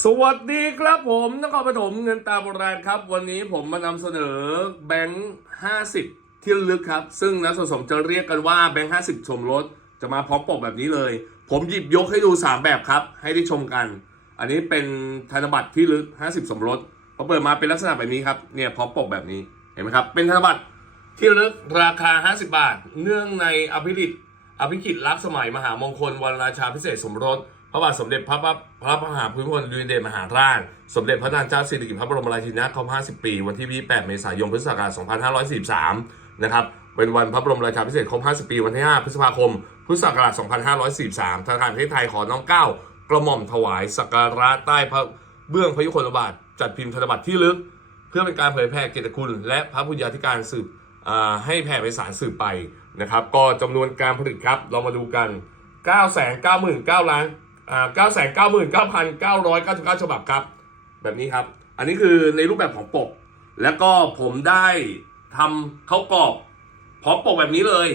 สวัสดีครับผมนครปฐมเงินตาโบราณครับ วันนี้ผมมานำเสนอแบงค์ 50 ที่ลึกครับ ซึ่งนักสะสมจะเรียกกันว่าแบงค์ 50 ชมรถ จะมาพร้อมปกแบบนี้เลย ผมหยิบยกให้ดู 3 แบบครับ ให้ได้ชมกัน อันนี้เป็นธนบัตรที่ลึก 50 สมรสพอเปิดมาเป็นลักษณะแบบนี้ครับเนี่ยพร้อมปกแบบนี้เห็นไหมครับ เป็นธนบัตรที่ลึกราคา 50 บาท เนื่องในอภิริตอภิกิจรับสมัยมหามงคลวันราชาพิเศษสมรส พระบาทสมเด็จพระพระพระมหาภูมิพลอดุลยเดชมหาราช สมเด็จพระนางเจ้าสิริกิติ์พระบรมราชินีนาถครบ50 ปี วันที่ 28 เมษายน พุทธศักราช 2543 นะครับ เป็นวันพระบรมราชาพิเศษครบ 50 ปี วันที่ 5 พฤษภาคม พุทธศักราช 2543 ธนาคารประเทศไทยขอน้อมเก้ากระหม่อมถวายสักการะใต้พระเบื้องพระยุคลบาท จัดพิมพ์ธนบัตรที่ลึก เพื่อเป็นการเผยแพร่เกียรติคุณ และพระพุทธญาธิการสืบให้แผ่ไปสารสืบไปนะครับ ก็จำนวนการผลิตครับ เรามาดูกัน 9 9 9 9 0ล้าน อ่า9 9 9 9 9 9 9ฉบับครับ แบบนี้ครับ อันนี้คือในรูปแบบของปก แล้วก็ผมได้ทำข้าวกรอบพร้อมปกแบบนี้เลย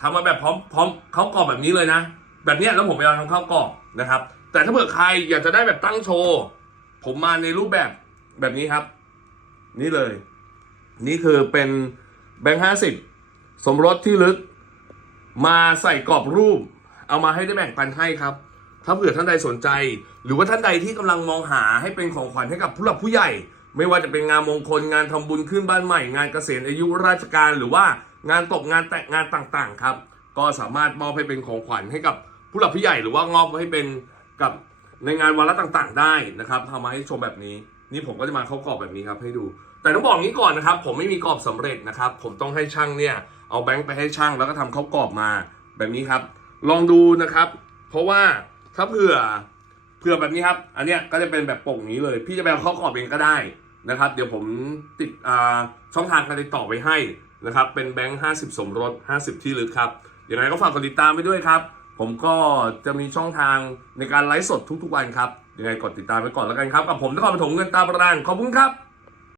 ทำมาแบบพร้อมพร้อมข้าวกรอบแบบนี้เลยนะ แบบนี้แล้วผมไปเอาทำข้าวกรอบนะครับ แต่ถ้าเผื่อใครอยากจะได้แบบตั้งโชว์ ผมมาในรูปแบบแบบนี้ครับ นี่เลย นี่คือเป็นแบงค์ห้าสิบสมรสที่ลึก มาใส่กรอบรูป เอามาให้ได้แบ่งปันให้ครับ ถ้าเผื่อท่านใดสนใจ หรือว่าท่านใดที่กำลังมองหาให้เป็นของขวัญให้กับผู้หลักผู้ใหญ่ ไม่ว่าจะเป็นงานมงคลงานทำบุญขึ้นบ้านใหม่ งานเกษียณอายุราชการ หรือว่างานตกงานแต่งงานต่างๆครับ ก็สามารถมอบให้เป็นของขวัญให้กับผู้หลักผู้ใหญ่ หรือว่ามอบให้เป็นกับในงานวาระต่างๆ ได้นะครับทำมาให้ชมแบบนี้ นี่ผมก็จะมาเข้ากรอบแบบนี้ครับให้ดู แต่ต้องบอกงี้ก่อนนะครับ ผมไม่มีกรอบสำเร็จนะครับ ผมต้องให้ช่างเนี่ยเอาแบงค์ไปให้ช่างแล้วก็ทำเข้ากรอบมาแบบนี้ครับ ลองดูนะครับ เพราะว่า ถ้าเผื่อเผื่อแบบนี้ครับ อันเนี้ยก็จะเป็นแบบป่งนี้เลย พี่จะไปเอาเข้ากรอบเองก็ได้นะครับ เดี๋ยวผมติดอ่าช่องทางการติดต่อไว้ให้นะครับ เป็นแบงค์50สมรส50ที่ลึกครับยังไงก็ฝากกดติดตามไปด้วยครับ ผมก็จะมีช่องทางในการไลฟ์สดทุกๆวันครับยังไงกดติดตามไว้ก่อนแล้วกันครับ กับผมนครปฐมเงินตาประดานขอบคุณครับ